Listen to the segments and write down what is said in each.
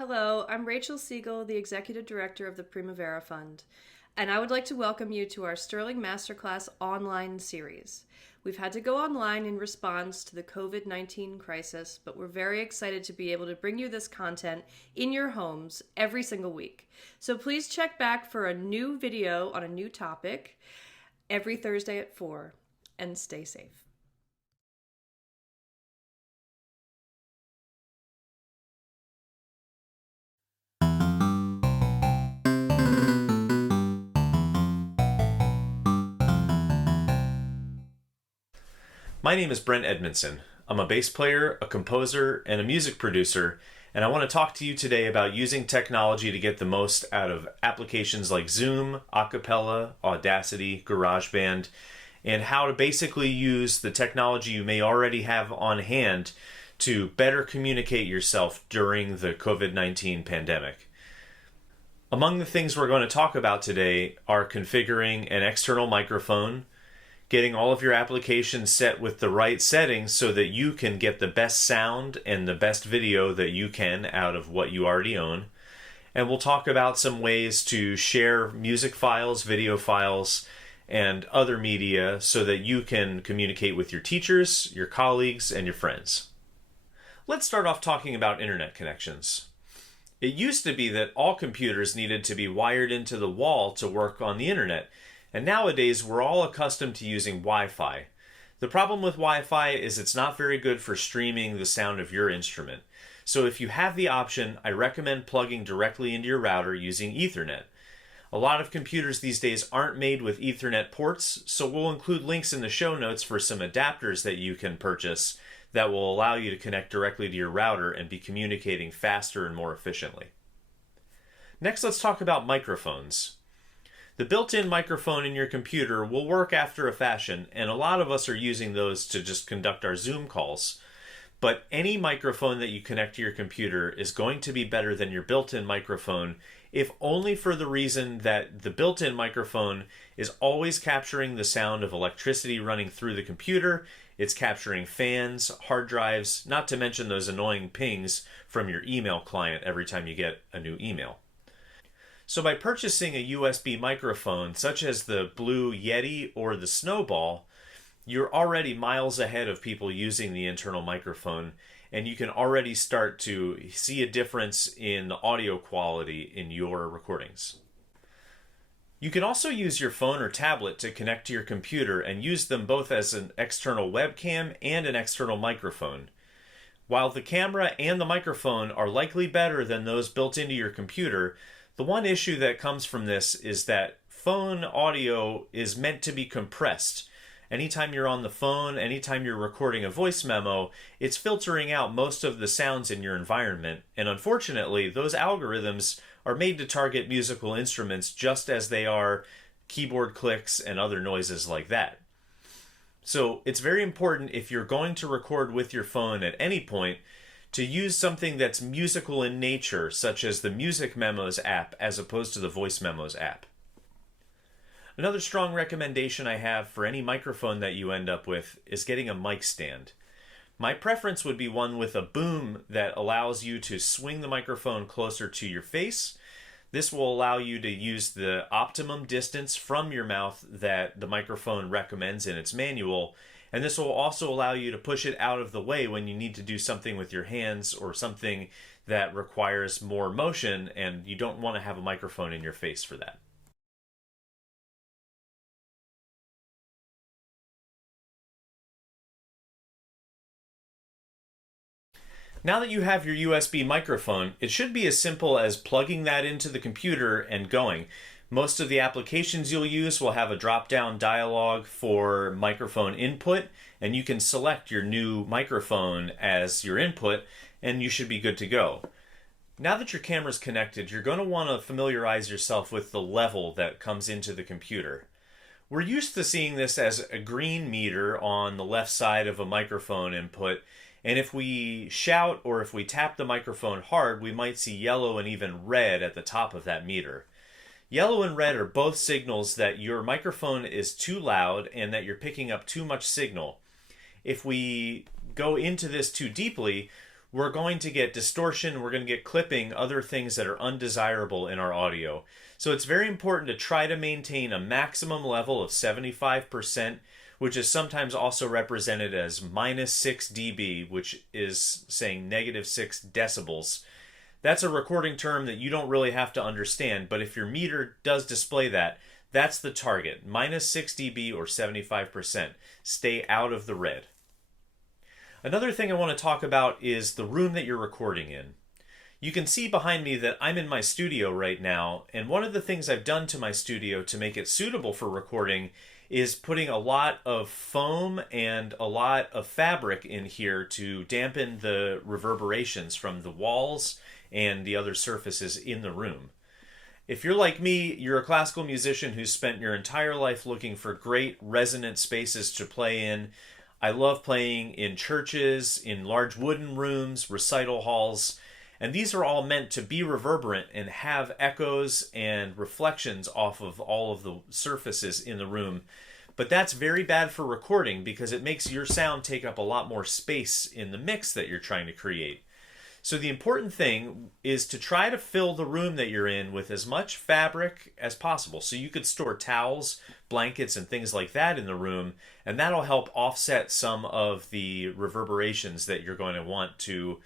Hello, I'm Rachel Siegel, the Executive Director of the Primavera Fund, and I would like to welcome you to our Sterling Masterclass online series. We've had to go online in response to the COVID-19 crisis, but we're very excited to be able to bring you this content in your homes every single week. So please check back for a new video on a new topic every Thursday at 4, and stay safe. My name is Brent Edmondson. I'm a bass player, a composer, and a music producer, and I want to talk to you today about using technology to get the most out of applications like Zoom, Acapella, Audacity, GarageBand, and how to basically use the technology you may already have on hand to better communicate yourself during the COVID-19 pandemic. Among the things we're going to talk about today are configuring an external microphone, getting all of your applications set with the right settings so that you can get the best sound and the best video that you can out of what you already own. And we'll talk about some ways to share music files, video files, and other media so that you can communicate with your teachers, your colleagues, and your friends. Let's start off talking about internet connections. It used to be that all computers needed to be wired into the wall to work on the internet. And nowadays, we're all accustomed to using Wi-Fi. The problem with Wi-Fi is it's not very good for streaming the sound of your instrument. So if you have the option, I recommend plugging directly into your router using Ethernet. A lot of computers these days aren't made with Ethernet ports, so we'll include links in the show notes for some adapters that you can purchase that will allow you to connect directly to your router and be communicating faster and more efficiently. Next, let's talk about microphones. The built-in microphone in your computer will work after a fashion, and a lot of us are using those to just conduct our Zoom calls. But any microphone that you connect to your computer is going to be better than your built-in microphone, if only for the reason that the built-in microphone is always capturing the sound of electricity running through the computer. It's capturing fans, hard drives, not to mention those annoying pings from your email client every time you get a new email. So by purchasing a USB microphone, such as the Blue Yeti or the Snowball, you're already miles ahead of people using the internal microphone, and you can already start to see a difference in the audio quality in your recordings. You can also use your phone or tablet to connect to your computer and use them both as an external webcam and an external microphone. While the camera and the microphone are likely better than those built into your computer, the one issue that comes from this is that phone audio is meant to be compressed. Anytime you're on the phone, anytime you're recording a voice memo, it's filtering out most of the sounds in your environment. And unfortunately, those algorithms are made to target musical instruments just as they are keyboard clicks and other noises like that. So it's very important, if you're going to record with your phone at any point, to use something that's musical in nature, such as the Music Memos app, as opposed to the Voice Memos app. Another strong recommendation I have for any microphone that you end up with is getting a mic stand. My preference would be one with a boom that allows you to swing the microphone closer to your face. This will allow you to use the optimum distance from your mouth that the microphone recommends in its manual, and this will also allow you to push it out of the way when you need to do something with your hands or something that requires more motion, and you don't want to have a microphone in your face for that. Now that you have your USB microphone, it should be as simple as plugging that into the computer and going. Most of the applications you'll use will have a drop-down dialog for microphone input, and you can select your new microphone as your input, and you should be good to go. Now that your camera's connected, you're going to want to familiarize yourself with the level that comes into the computer. We're used to seeing this as a green meter on the left side of a microphone input, and if we shout or if we tap the microphone hard, we might see yellow and even red at the top of that meter. Yellow and red are both signals that your microphone is too loud and that you're picking up too much signal. If we go into this too deeply, we're going to get distortion, we're going to get clipping, other things that are undesirable in our audio. So it's very important to try to maintain a maximum level of 75%, which is sometimes also represented as minus 6 dB, which is saying negative 6 decibels. That's a recording term that you don't really have to understand, but if your meter does display that, that's the target, minus 6 dB or 75%. Stay out of the red. Another thing I want to talk about is the room that you're recording in. You can see behind me that I'm in my studio right now, and one of the things I've done to my studio to make it suitable for recording is putting a lot of foam and a lot of fabric in here to dampen the reverberations from the walls and the other surfaces in the room. If you're like me, you're a classical musician who's spent your entire life looking for great resonant spaces to play in. I love playing in churches, in large wooden rooms, recital halls, and these are all meant to be reverberant and have echoes and reflections off of all of the surfaces in the room. But that's very bad for recording because it makes your sound take up a lot more space in the mix that you're trying to create. So the important thing is to try to fill the room that you're in with as much fabric as possible. So you could store towels, blankets, and things like that in the room, and that'll help offset some of the reverberations that you're going to want to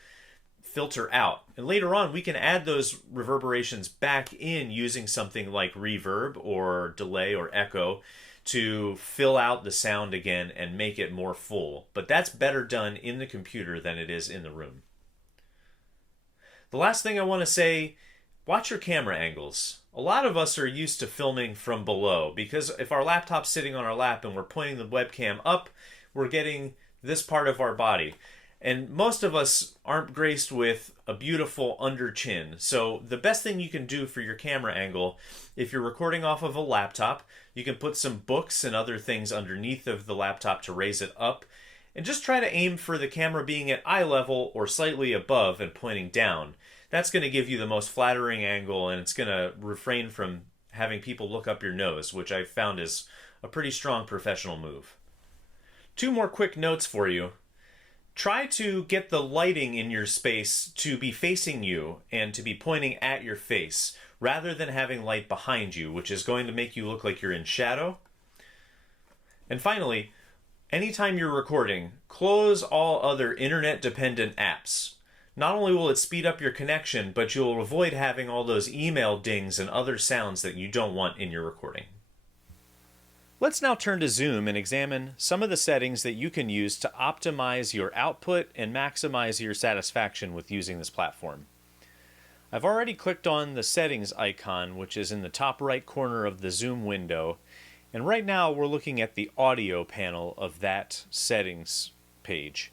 filter out. And later on, we can add those reverberations back in using something like reverb or delay or echo to fill out the sound again and make it more full. But that's better done in the computer than it is in the room. The last thing I want to say, watch your camera angles. A lot of us are used to filming from below because if our laptop's sitting on our lap and we're pointing the webcam up, we're getting this part of our body. And most of us aren't graced with a beautiful under chin. So the best thing you can do for your camera angle, if you're recording off of a laptop, you can put some books and other things underneath of the laptop to raise it up. And just try to aim for the camera being at eye level or slightly above and pointing down. That's going to give you the most flattering angle, and it's going to refrain from having people look up your nose, which I've found is a pretty strong professional move. 2 more quick notes for you. Try to get the lighting in your space to be facing you and to be pointing at your face, rather than having light behind you, which is going to make you look like you're in shadow. And finally, anytime you're recording, close all other internet-dependent apps. Not only will it speed up your connection, but you'll avoid having all those email dings and other sounds that you don't want in your recording. Let's now turn to Zoom and examine some of the settings that you can use to optimize your output and maximize your satisfaction with using this platform. I've already clicked on the settings icon, which is in the top right corner of the Zoom window, and right now we're looking at the audio panel of that settings page.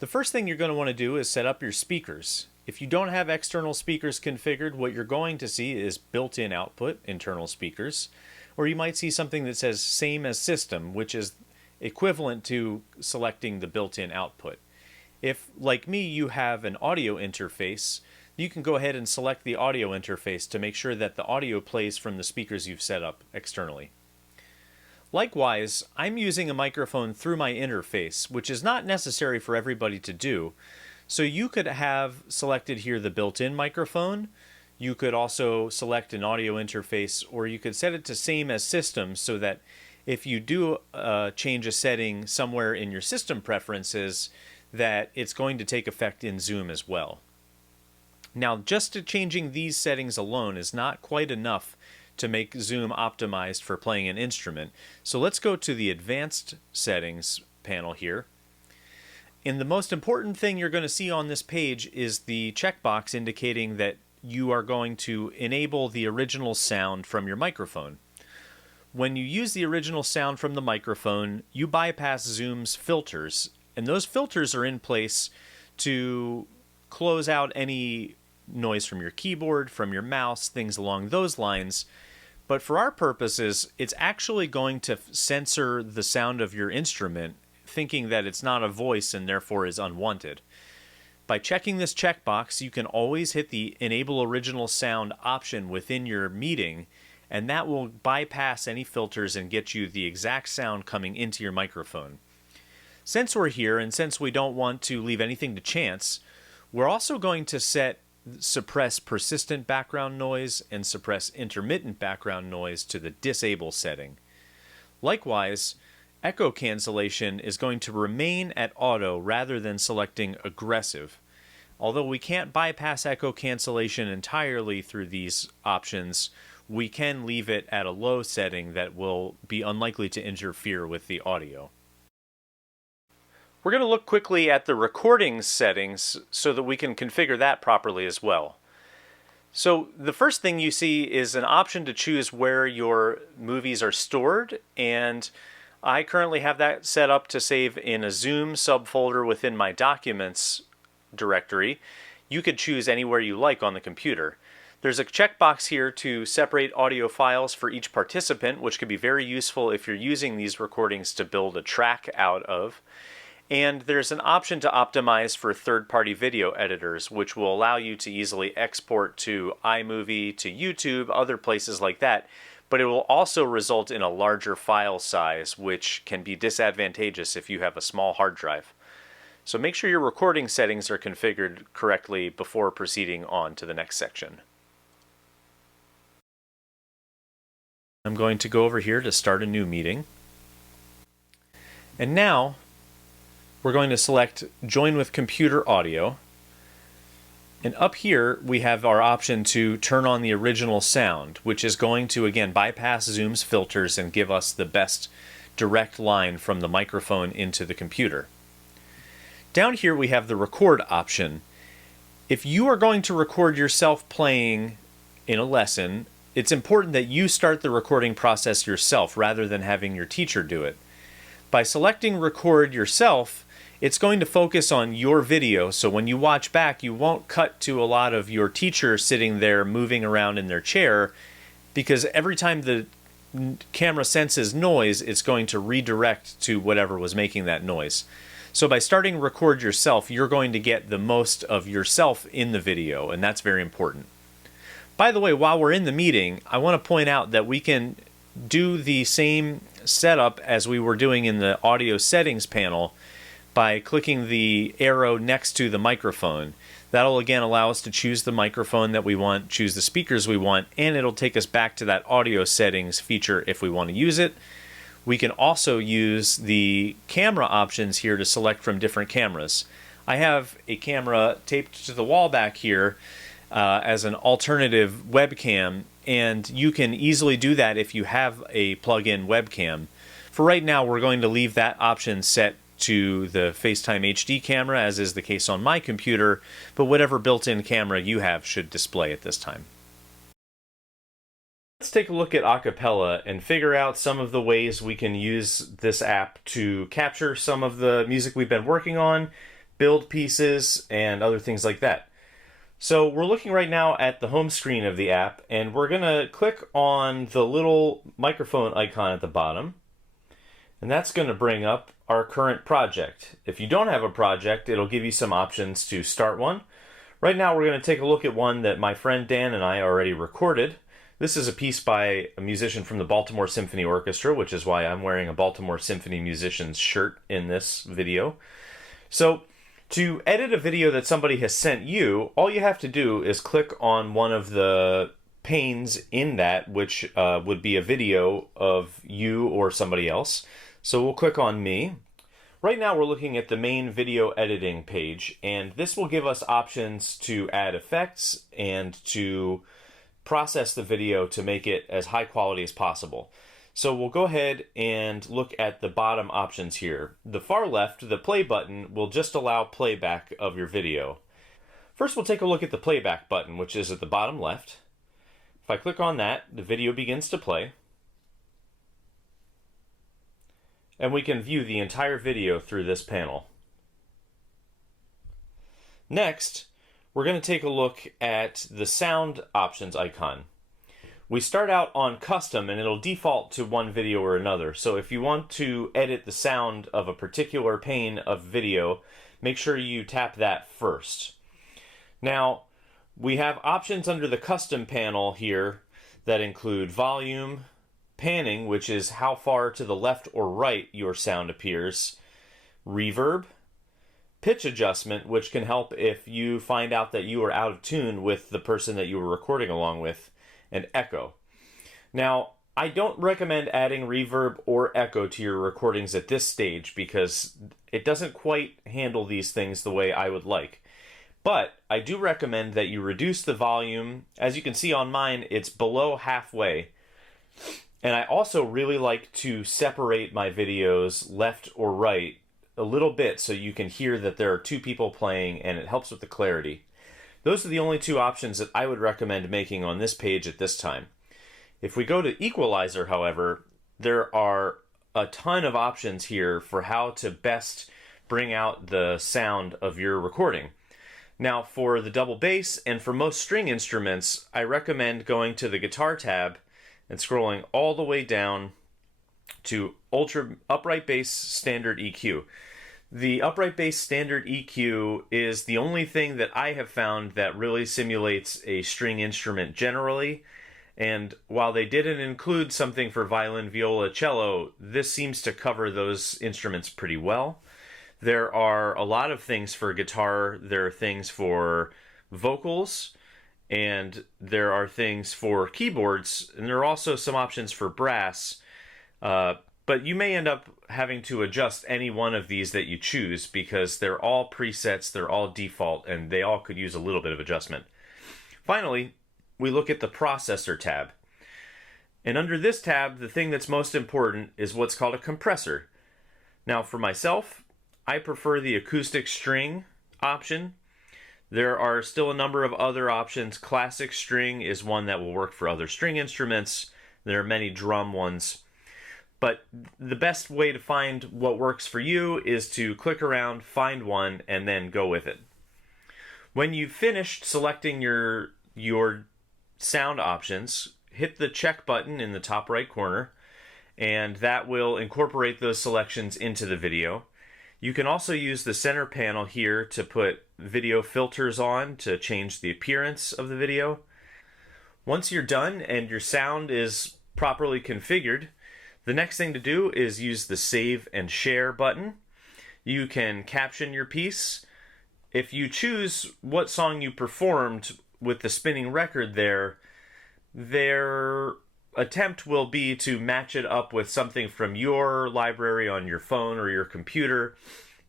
The first thing you're going to want to do is set up your speakers. If you don't have external speakers configured, what you're going to see is built-in output, internal speakers, or you might see something that says same as system, which is equivalent to selecting the built-in output. If, like me, you have an audio interface, you can go ahead and select the audio interface to make sure that the audio plays from the speakers you've set up externally. Likewise, I'm using a microphone through my interface, which is not necessary for everybody to do. So you could have selected here the built-in microphone. You could also select an audio interface, or you could set it to same as system so that if you do change a setting somewhere in your system preferences, that it's going to take effect in Zoom as well. Now, just changing these settings alone is not quite enough to make Zoom optimized for playing an instrument. So let's go to the advanced settings panel here. And the most important thing you're going to see on this page is the checkbox indicating that you are going to enable the original sound from your microphone. When you use the original sound from the microphone, you bypass Zoom's filters, and those filters are in place to close out any noise from your keyboard, from your mouse, things along those lines. But for our purposes, it's actually going to censor the sound of your instrument, thinking that it's not a voice and therefore is unwanted. By checking this checkbox, you can always hit the Enable Original Sound option within your meeting, and that will bypass any filters and get you the exact sound coming into your microphone. Since we're here, and since we don't want to leave anything to chance, We're also going to suppress persistent background noise and suppress intermittent background noise to the disable setting. Likewise, echo cancellation is going to remain at auto rather than selecting aggressive. Although we can't bypass echo cancellation entirely through these options, we can leave it at a low setting that will be unlikely to interfere with the audio. We're going to look quickly at the recording settings so that we can configure that properly as well. So the first thing you see is an option to choose where your movies are stored, and I currently have that set up to save in a Zoom subfolder within my Documents directory. You could choose anywhere you like on the computer. There's a checkbox here to separate audio files for each participant, which could be very useful if you're using these recordings to build a track out of. And there's an option to optimize for third-party video editors, which will allow you to easily export to iMovie, to YouTube, other places like that. But it will also result in a larger file size, which can be disadvantageous if you have a small hard drive. So make sure your recording settings are configured correctly before proceeding on to the next section. I'm going to go over here to start a new meeting. And now we're going to select Join with Computer Audio. And up here we have our option to turn on the original sound, which is going to again bypass Zoom's filters and give us the best direct line from the microphone into the computer. Down here we have the record option. If you are going to record yourself playing in a lesson, it's important that you start the recording process yourself rather than having your teacher do it. By selecting record yourself, it's going to focus on your video, so when you watch back, you won't cut to a lot of your teacher sitting there moving around in their chair, because every time the camera senses noise, it's going to redirect to whatever was making that noise. So by starting record yourself, you're going to get the most of yourself in the video, and that's very important. By the way, while we're in the meeting, I want to point out that we can do the same setup as we were doing in the audio settings panel by clicking the arrow next to the microphone. That'll again allow us to choose the microphone that we want, choose the speakers we want, and it'll take us back to that audio settings feature if we want to use it. We can also use the camera options here to select from different cameras. I have a camera taped to the wall back here as an alternative webcam, and you can easily do that if you have a plug-in webcam. For right now, we're going to leave that option set to the FaceTime HD camera, as is the case on my computer, but whatever built-in camera you have should display at this time. Let's take a look at Acapella and figure out some of the ways we can use this app to capture some of the music we've been working on, build pieces, and other things like that. So we're looking right now at the home screen of the app, and we're going to click on the little microphone icon at the bottom, and that's going to bring up our current project. If you don't have a project, it'll give you some options to start one. Right now we're going to take a look at one that my friend Dan and I already recorded. This is a piece by a musician from the Baltimore Symphony Orchestra, which is why I'm wearing a Baltimore Symphony musician's shirt in this video. So to edit a video that somebody has sent you, all you have to do is click on one of the panes in that, which would be a video of you or somebody else. So we'll click on me. Right now we're looking at the main video editing page, and this will give us options to add effects and to process the video to make it as high quality as possible. So we'll go ahead and look at the bottom options here. The far left, the play button, will just allow playback of your video. First we'll take a look at the playback button, which is at the bottom left. If I click on that, the video begins to play. And we can view the entire video through this panel. Next, we're going to take a look at the sound options icon. We start out on custom and it'll default to one video or another. So if you want to edit the sound of a particular pane of video, make sure you tap that first. Now, we have options under the custom panel here that include volume, panning, which is how far to the left or right your sound appears, reverb, pitch adjustment, which can help if you find out that you are out of tune with the person that you were recording along with, and echo. Now, I don't recommend adding reverb or echo to your recordings at this stage because it doesn't quite handle these things the way I would like. But I do recommend that you reduce the volume. As you can see on mine, it's below halfway. And I also really like to separate my videos left or right a little bit so you can hear that there are two people playing, and it helps with the clarity. Those are the only two options that I would recommend making on this page at this time. If we go to equalizer, however, there are a ton of options here for how to best bring out the sound of your recording. Now, for the double bass and for most string instruments, I recommend going to the guitar tab and scrolling all the way down to upright bass standard EQ. The upright bass standard EQ is the only thing that I have found that really simulates a string instrument generally. And while they didn't include something for violin, viola, cello, this seems to cover those instruments pretty well. There are a lot of things for guitar. There are things for vocals, and there are things for keyboards, and there are also some options for brass. But you may end up having to adjust any one of these that you choose because they're all presets, they're all default, and they all could use a little bit of adjustment. Finally, we look at the processor tab. And under this tab, the thing that's most important is what's called a compressor. Now, for myself, I prefer the acoustic string option. There are still a number of other options. Classic string is one that will work for other string instruments. There are many drum ones. But the best way to find what works for you is to click around, find one, and then go with it. When you've finished selecting your sound options, hit the check button in the top right corner, and that will incorporate those selections into the video. You can also use the center panel here to put video filters on to change the appearance of the video. Once you're done and your sound is properly configured, the next thing to do is use the Save and Share button. You can caption your piece. If you choose what song you performed with the spinning record there, their attempt will be to match it up with something from your library on your phone or your computer.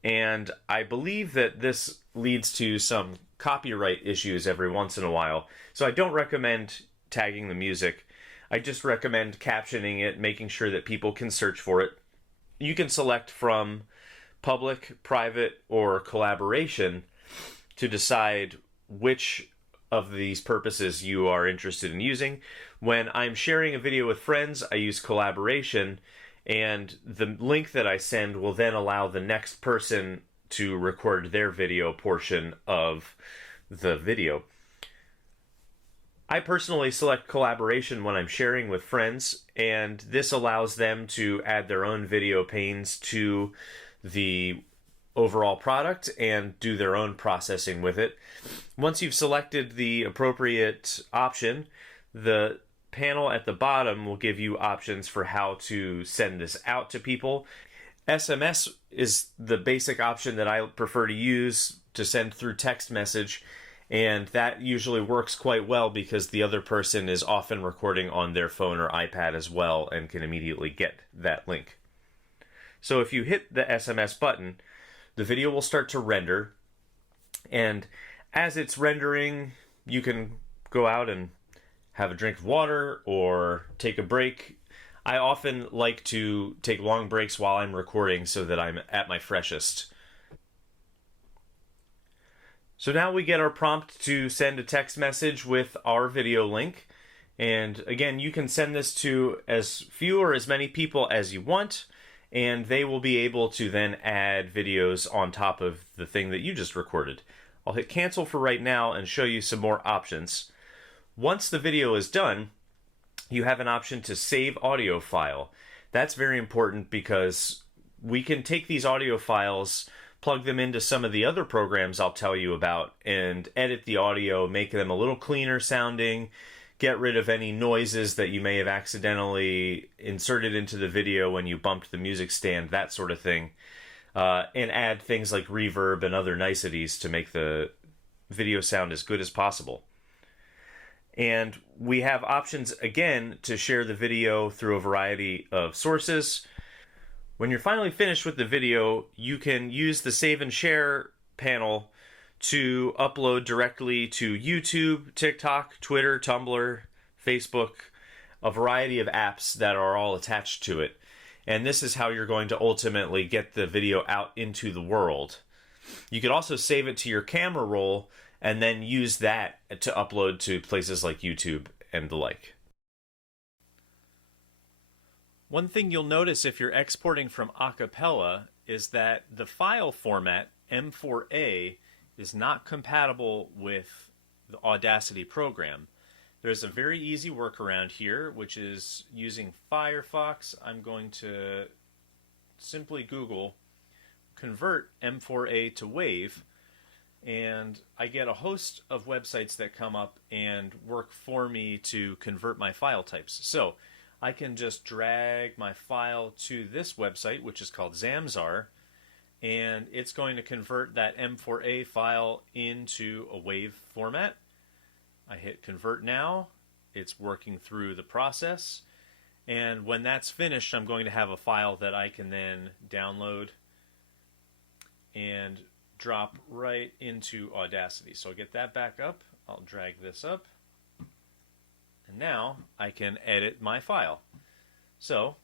And I believe that this leads to some copyright issues every once in a while. So I don't recommend tagging the music. I just recommend captioning it, making sure that people can search for it. You can select from public, private, or collaboration to decide which of these purposes you are interested in using. When I'm sharing a video with friends, I use collaboration, and the link that I send will then allow the next person to record their video portion of the video. I personally select collaboration when I'm sharing with friends, and this allows them to add their own video panes to the overall product and do their own processing with it. Once you've selected the appropriate option, the panel at the bottom will give you options for how to send this out to people. SMS is the basic option that I prefer to use to send through text message, and that usually works quite well because the other person is often recording on their phone or iPad as well and can immediately get that link. So if you hit the SMS button, the video will start to render, and as it's rendering, you can go out and have a drink of water or take a break. I often like to take long breaks while I'm recording so that I'm at my freshest. So now we get our prompt to send a text message with our video link. And again, you can send this to as few or as many people as you want, and they will be able to then add videos on top of the thing that you just recorded. I'll hit cancel for right now and show you some more options. Once the video is done, you have an option to save audio file. That's very important because we can take these audio files, plug them into some of the other programs I'll tell you about, and edit the audio, make them a little cleaner sounding, get rid of any noises that you may have accidentally inserted into the video when you bumped the music stand, that sort of thing. and add things like reverb and other niceties to make the video sound as good as possible. And we have options again to share the video through a variety of sources. When you're finally finished with the video, you can use the Save and Share panel to upload directly to YouTube, TikTok, Twitter, Tumblr, Facebook, a variety of apps that are all attached to it. And this is how you're going to ultimately get the video out into the world. You could also save it to your camera roll and then use that to upload to places like YouTube and the like. One thing you'll notice if you're exporting from Acapella is that the file format, M4A, is not compatible with the Audacity program. There's a very easy workaround here, which is using Firefox. I'm going to simply Google convert M4A to WAV, and I get a host of websites that come up and work for me to convert my file types. So I can just drag my file to this website, which is called Zamzar, and it's going to convert that M4A file into a WAV format. I hit convert now. It's working through the process. And when that's finished, I'm going to have a file that I can then download and drop right into Audacity. So I'll get that back up. I'll drag this up. And now I can edit my file. So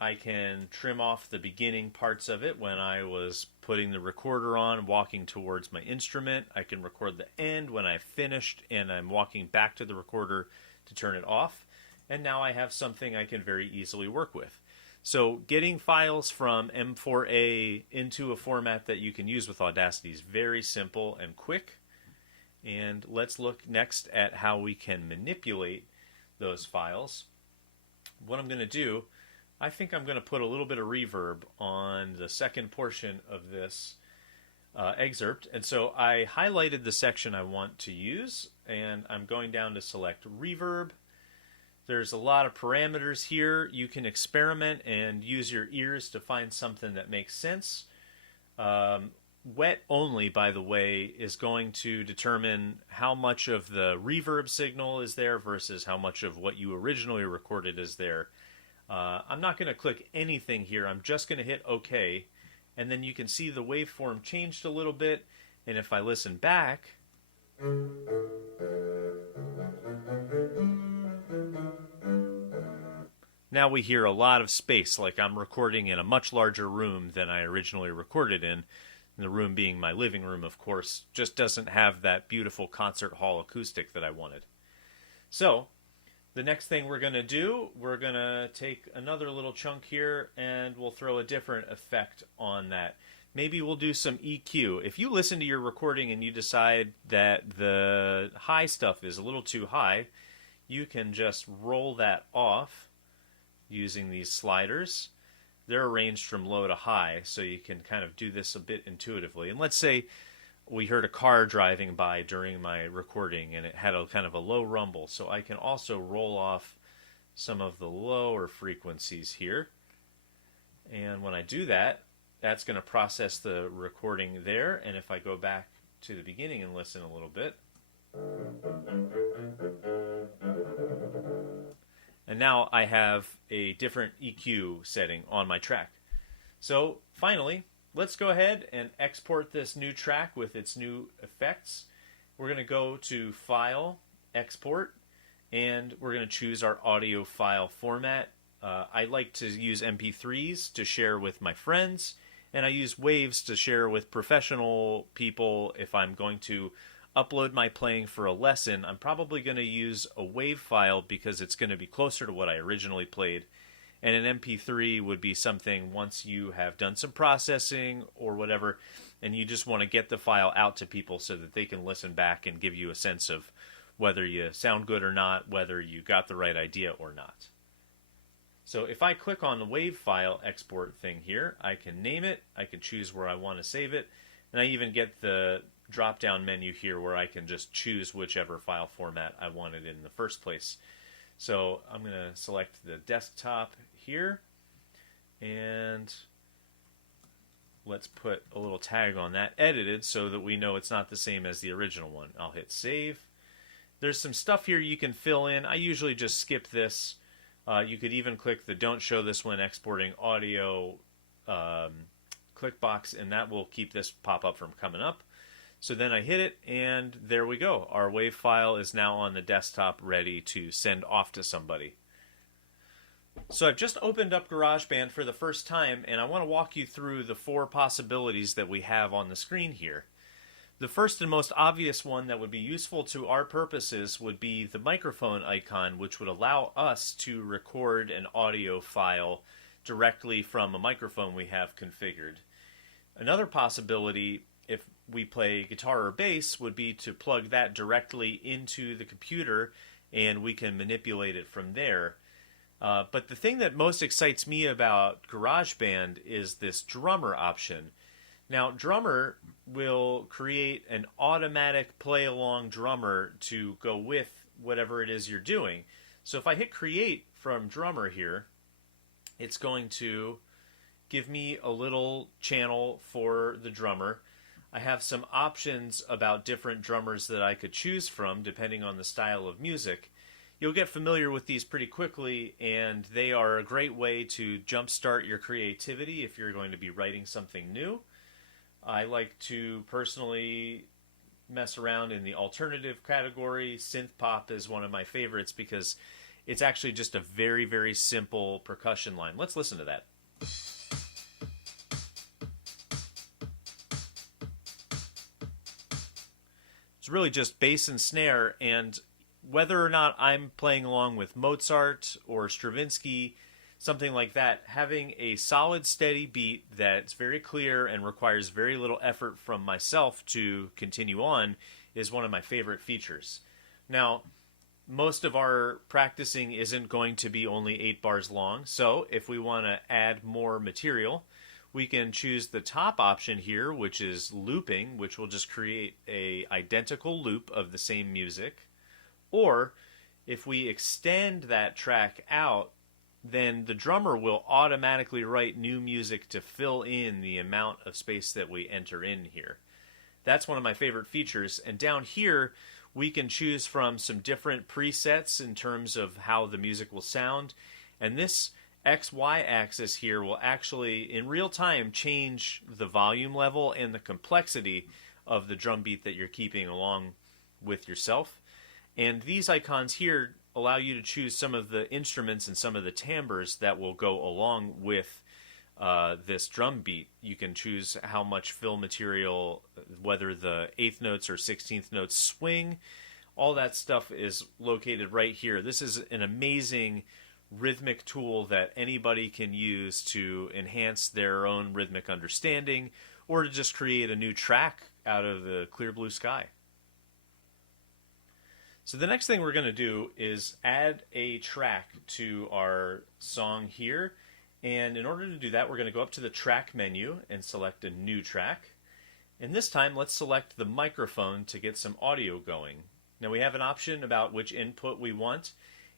I can trim off the beginning parts of it when I was putting the recorder on, walking towards my instrument. I can record the end when I've finished and I'm walking back to the recorder to turn it off. And now I have something I can very easily work with. So getting files from M4A into a format that you can use with Audacity is very simple and quick. And let's look next at how we can manipulate those files. What I'm going to do, I think I'm going to put a little bit of reverb on the second portion of this excerpt. And so I highlighted the section I want to use, and I'm going down to select reverb. There's a lot of parameters here. You can experiment and use your ears to find something that makes sense. Wet only, by the way, is going to determine how much of the reverb signal is there versus how much of what you originally recorded is there. I'm not going to click anything here. I'm just going to hit OK. And then you can see the waveform changed a little bit. And if I listen back, now we hear a lot of space, like I'm recording in a much larger room than I originally recorded in. And the room being my living room, of course, just doesn't have that beautiful concert hall acoustic that I wanted. So the next thing we're going to do, we're going to take another little chunk here and we'll throw a different effect on that. Maybe we'll do some EQ. If you listen to your recording and you decide that the high stuff is a little too high, you can just roll that off using these sliders. They're arranged from low to high, so you can kind of do this a bit intuitively. And let's say we heard a car driving by during my recording and it had a kind of a low rumble, so I can also roll off some of the lower frequencies here. And when I do that, that's going to process the recording there. And if I go back to the beginning and listen a little bit, and now I have a different EQ setting on my track. So finally, let's go ahead and export this new track with its new effects. We're going to go to File, Export, and we're going to choose our audio file format. I like to use MP3s to share with my friends, and I use waves to share with professional people. If I'm going to upload my playing for a lesson, I'm probably going to use a wave file because it's going to be closer to what I originally played. And an MP3 would be something once you have done some processing or whatever, and you just want to get the file out to people so that they can listen back and give you a sense of whether you sound good or not, whether you got the right idea or not. So if I click on the wave file export thing here, I can name it, I can choose where I want to save it, and I even get the drop-down menu here where I can just choose whichever file format I wanted in the first place. So I'm going to select the desktop here, and let's put a little tag on that, edited, so that we know it's not the same as the original one. I'll hit save. There's some stuff here you can fill in. I usually just skip this. You could even click the don't show this when exporting audio click box, and that will keep this pop-up from coming up. So then I hit it, and there we go. Our WAV file is now on the desktop ready to send off to somebody. So I've just opened up GarageBand for the first time, and I want to walk you through the 4 possibilities that we have on the screen here. The first and most obvious one that would be useful to our purposes would be the microphone icon, which would allow us to record an audio file directly from a microphone we have configured. Another possibility, if we play guitar or bass, would be to plug that directly into the computer and we can manipulate it from there. But the thing that most excites me about GarageBand is this drummer option. Now, drummer will create an automatic play-along drummer to go with whatever it is you're doing. So if I hit create from drummer here, it's going to give me a little channel for the drummer. I have some options about different drummers that I could choose from depending on the style of music. You'll get familiar with these pretty quickly, and they are a great way to jumpstart your creativity if you're going to be writing something new. I like to personally mess around in the alternative category. Synth pop is one of my favorites because it's actually just a very, very simple percussion line. Let's listen to that. It's really just bass and snare, and whether or not I'm playing along with Mozart or Stravinsky, something like that, having a solid, steady beat that's very clear and requires very little effort from myself to continue on is one of my favorite features. Now, most of our practicing isn't going to be only 8 bars long, so if we want to add more material, we can choose the top option here, which is looping, which will just create an identical loop of the same music. Or if we extend that track out, then the drummer will automatically write new music to fill in the amount of space that we enter in here. That's one of my favorite features. And down here, we can choose from some different presets in terms of how the music will sound. And this XY axis here will actually, in real time, change the volume level and the complexity of the drum beat that you're keeping along with yourself. And these icons here allow you to choose some of the instruments and some of the timbres that will go along with this drum beat. You can choose how much fill material, whether the 8th notes or 16th notes swing. All that stuff is located right here. This is an amazing rhythmic tool that anybody can use to enhance their own rhythmic understanding or to just create a new track out of the clear blue sky. So the next thing we're going to do is add a track to our song here. And in order to do that, we're going to go up to the track menu and select a new track. And this time, let's select the microphone to get some audio going. Now we have an option about which input we want.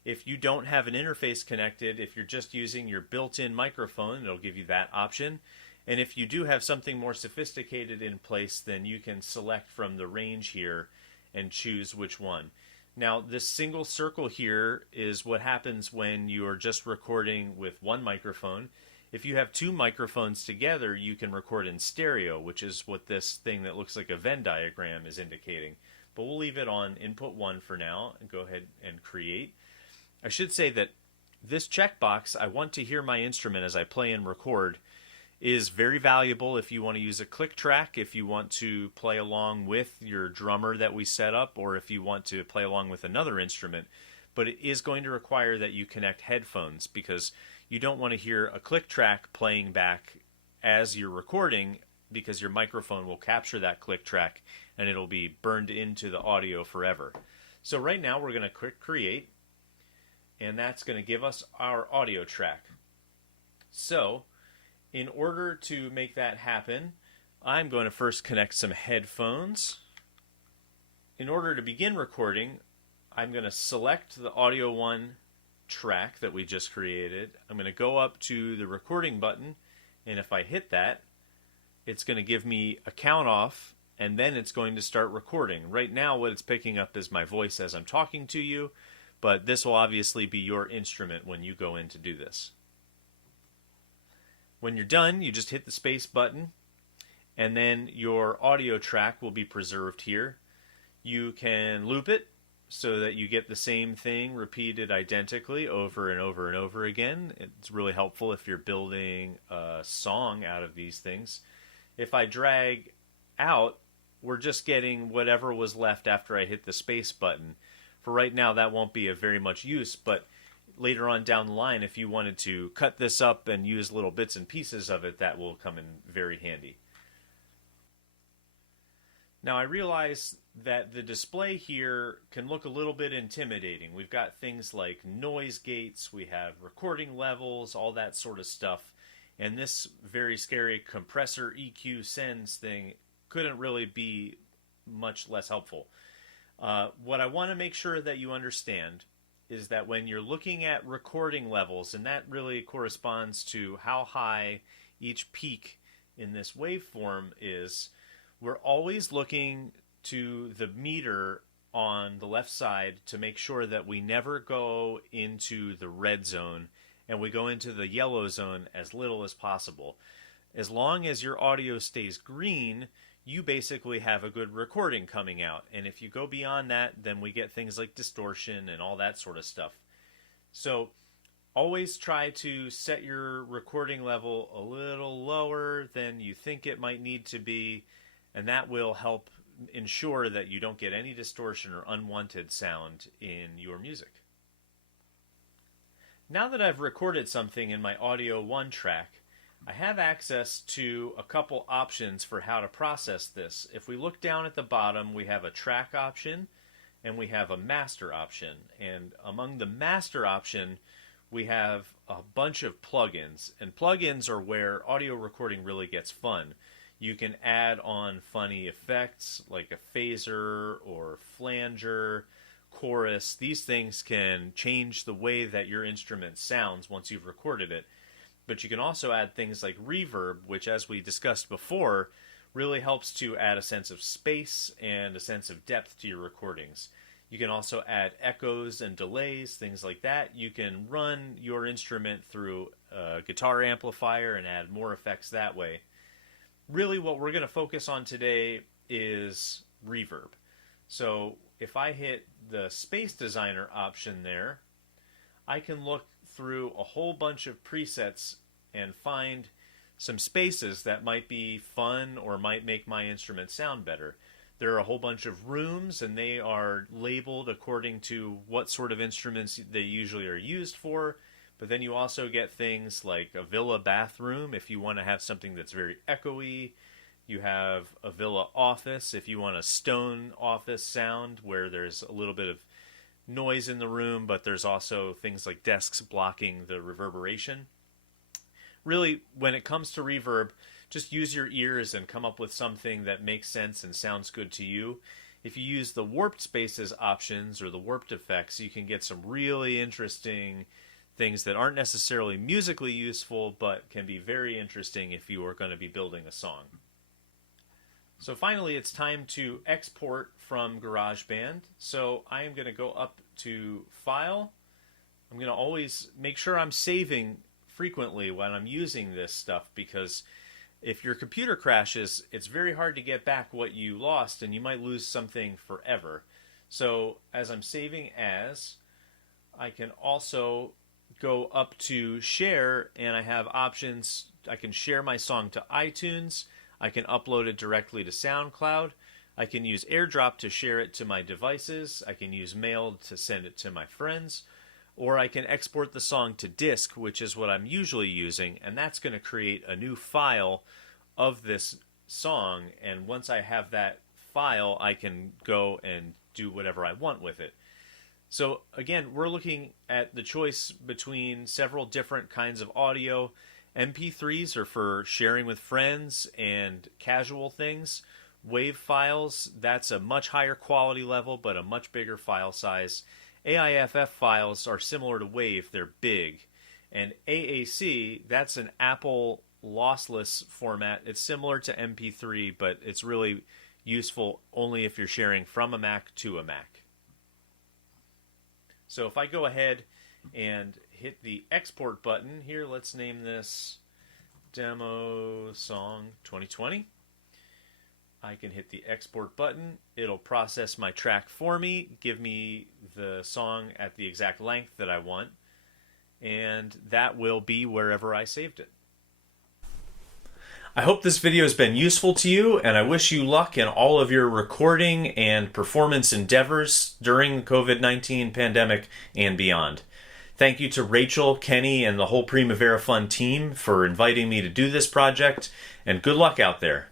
If you don't have an interface connected, if you're just using your built-in microphone, it'll give you that option. And if you do have something more sophisticated in place, then you can select from the range here and choose which one. Now, this single circle here is what happens when you are just recording with one microphone. If you have 2 microphones together, you can record in stereo, which is what this thing that looks like a Venn diagram is indicating. But we'll leave it on input 1 for now and go ahead and create. I should say that this checkbox, I want to hear my instrument as I play and record, is very valuable if you want to use a click track, if you want to play along with your drummer that we set up, or if you want to play along with another instrument. But it is going to require that you connect headphones because you don't want to hear a click track playing back as you're recording because your microphone will capture that click track and it'll be burned into the audio forever. So right now we're going to click create, and that's going to give us our audio track. So in order to make that happen, I'm going to first connect some headphones. In order to begin recording, I'm going to select the Audio 1 track that we just created. I'm going to go up to the recording button, and if I hit that, it's going to give me a count off, and then it's going to start recording. Right now, what it's picking up is my voice as I'm talking to you, but this will obviously be your instrument when you go in to do this. When you're done, you just hit the space button, and then your audio track will be preserved here. You can loop it so that you get the same thing repeated identically over and over and over again. It's really helpful if you're building a song out of these things. If I drag out, we're just getting whatever was left after I hit the space button. For right now, that won't be of very much use, but later on down the line, if you wanted to cut this up and use little bits and pieces of it, that will come in very handy. Now, I realize that the display here can look a little bit intimidating. We've got things like noise gates, we have recording levels, all that sort of stuff. And this very scary compressor EQ sends thing couldn't really be much less helpful. What I want to make sure that you understand is that when you're looking at recording levels, and that really corresponds to how high each peak in this waveform is, we're always looking to the meter on the left side to make sure that we never go into the red zone and we go into the yellow zone as little as possible. As long as your audio stays green, you basically have a good recording coming out. And if you go beyond that, then we get things like distortion and all that sort of stuff. So always try to set your recording level a little lower than you think it might need to be, and that will help ensure that you don't get any distortion or unwanted sound in your music. Now that I've recorded something in my Audio 1 track, I have access to a couple options for how to process this. If we look down at the bottom, we have a track option and we have a master option. And among the master option, we have a bunch of plugins. And plugins are where audio recording really gets fun. You can add on funny effects like a phaser or flanger, chorus. These things can change the way that your instrument sounds once you've recorded it. But you can also add things like reverb, which, as we discussed before, really helps to add a sense of space and a sense of depth to your recordings. You can also add echoes and delays, things like that. You can run your instrument through a guitar amplifier and add more effects that way. Really, what we're going to focus on today is reverb. So if I hit the Space Designer option there, I can look through a whole bunch of presets and find some spaces that might be fun or might make my instrument sound better. There are a whole bunch of rooms, and they are labeled according to what sort of instruments they usually are used for. But then you also get things like a villa bathroom if you want to have something that's very echoey. You have a villa office if you want a stone office sound where there's a little bit of noise in the room, but there's also things like desks blocking the reverberation. Really, when it comes to reverb, just use your ears and come up with something that makes sense and sounds good to you. If you use the warped spaces options or the warped effects, you can get some really interesting things that aren't necessarily musically useful, but can be very interesting if you are going to be building a song. So finally, it's time to export from GarageBand. So I am going to go up to File. I'm going to always make sure I'm saving frequently when I'm using this stuff, because if your computer crashes, it's very hard to get back what you lost, and you might lose something forever. So as I'm saving as, I can also go up to share, and I have options. I can share my song to iTunes. I can upload it directly to SoundCloud. I can use AirDrop to share it to my devices. I can use Mail to send it to my friends. Or I can export the song to disk, which is what I'm usually using, and that's going to create a new file of this song. And once I have that file, I can go and do whatever I want with it. So again, we're looking at the choice between several different kinds of audio. MP3s are for sharing with friends and casual things. WAV files, that's a much higher quality level, but a much bigger file size. AIFF files are similar to WAV, they're big. And AAC, that's an Apple lossless format. It's similar to MP3, but it's really useful only if you're sharing from a Mac to a Mac. So if I go ahead and hit the export button here, let's name this Demo Song 2020. I can hit the export button. It'll process my track for me, give me the song at the exact length that I want, and that will be wherever I saved it. I hope this video has been useful to you, and I wish you luck in all of your recording and performance endeavors during the COVID-19 pandemic and beyond. Thank you to Rachel, Kenny, and the whole Primavera Fund team for inviting me to do this project, and good luck out there.